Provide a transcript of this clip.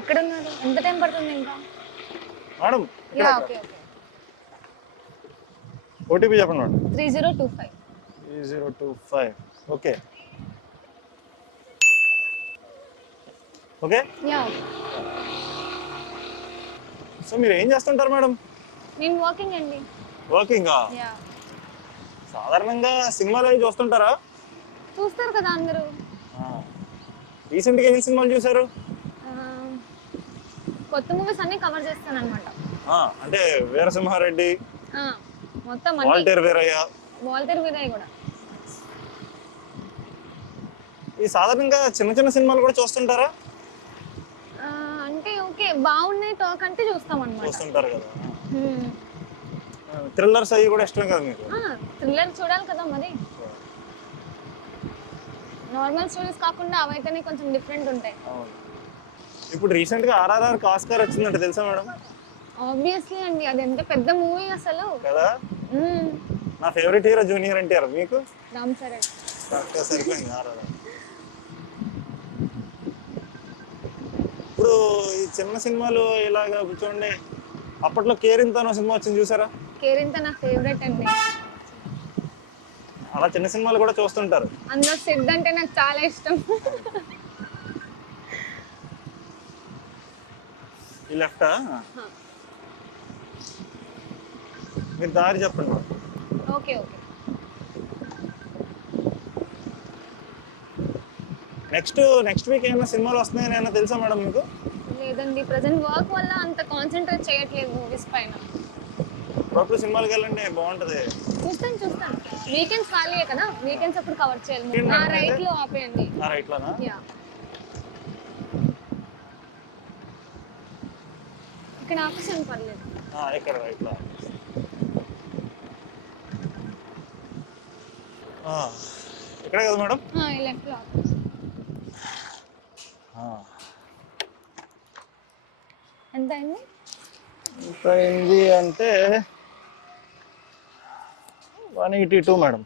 ఎక్కడ ఉన్నారు? ఎంత టైం పడుతుంది ఇంకా? Madam yeah okay okay. OTP చెప్పండి madam. 3025. 3025. Okay okay. Yeah. So మీరు ఏం చేస్తుంటారు మేడం? నేను వాకింగ్ అండి. వాకింగా? యా. సాధారణంగా సినిమాలు అవి చూస్తుంటారా? చూస్తారు కదా అందరూ. రీసెంట్గా ఎన్ని సినిమాలు చూసారు? కొత్త మూవీస్ అన్ని కవర్ చేస్తాను అనమాట. అంటే వీరసింహారెడ్డి, మొత్తం వాల్టేర్ వీరయ్య. వాల్టర్ వీరయ్య కూడా. ఈ సాధారణంగా చిన్న చిన్న సినిమాలు కూడా చూస్తుంటారా? అంటే ఓకే బాగున్నాయి టాక్ అంటే చూస్తాం అనమాట. చూస్తుంటారు కదా. థ్రిల్లర్స్ అవి కూడా ఇష్టమే కదా మీకు? థ్రిల్లర్ చూడాలి కదా మరి. నార్మల్ స్టోరీస్ కాకుండా అవైతేనే కొంచెం డిఫరెంట్ ఉంటాయి. ఇప్పుడు రీసెంట్ గా ఆర్ఆర్ఆర్ ఆస్కార్ వచ్చిందంటే తెలుసా మేడం? ఆబ్వియస్లీ అండి, అది ఎంత పెద్ద మూవీ అసలు కదా. నా ఫేవరెట్ హీరో జూనియర్ ఎన్టీఆర్. మీకు? రామ్ చరణ్. సరిపోయింది ఆర్ఆర్ఆర్. ఇప్పుడు ఈ చిన్న సినిమాలు ఇలాగా చూడండి, అప్పట్లో కేరింత అనే సినిమా వచ్చింది చూసారా? కేరింత నా ఫేవరెట్ అండి. అలా చిన్న సినిమాలు కూడా చూస్తుంటారు. అందులో సిద్ధ్ అంటే నాకు చాలా ఇష్టం. ఈ లెఫ్టా? మీరు దారి చెప్పండి. Okay okay. నెక్స్ట్ వీక్ ఏమైనా సినిమాలు వస్తున్నాయని ఏమైనా తెలుసా మేడం మీకు? లేదండి, ప్రెజెంట్ వర్క్ వల్ల అంత కాన్సన్ట్రేట్ చేయట్లేదు మూవీస్ పైన. అప్పుడు సినిమాలకి వెళ్ళండి, బాగుంటది. చూస్తాను. వీకెండ్స్ ఖాళీయే కదా, వీకెండ్స్ అప్పుడు కవర్ చేయాలి. నా రైట్ లో ఆపేయండి. నా రైట్ లోనా? యా. ఇక్కడ ఆపేసాను పర్లేదు. ఇక్కడ రైట్ లో. ఇక్కడే కదా మేడం? లెఫ్ట్ లో ఆపేసి. ఎంత అయింది? ఎంత అయింది అంటే 182 మేడం.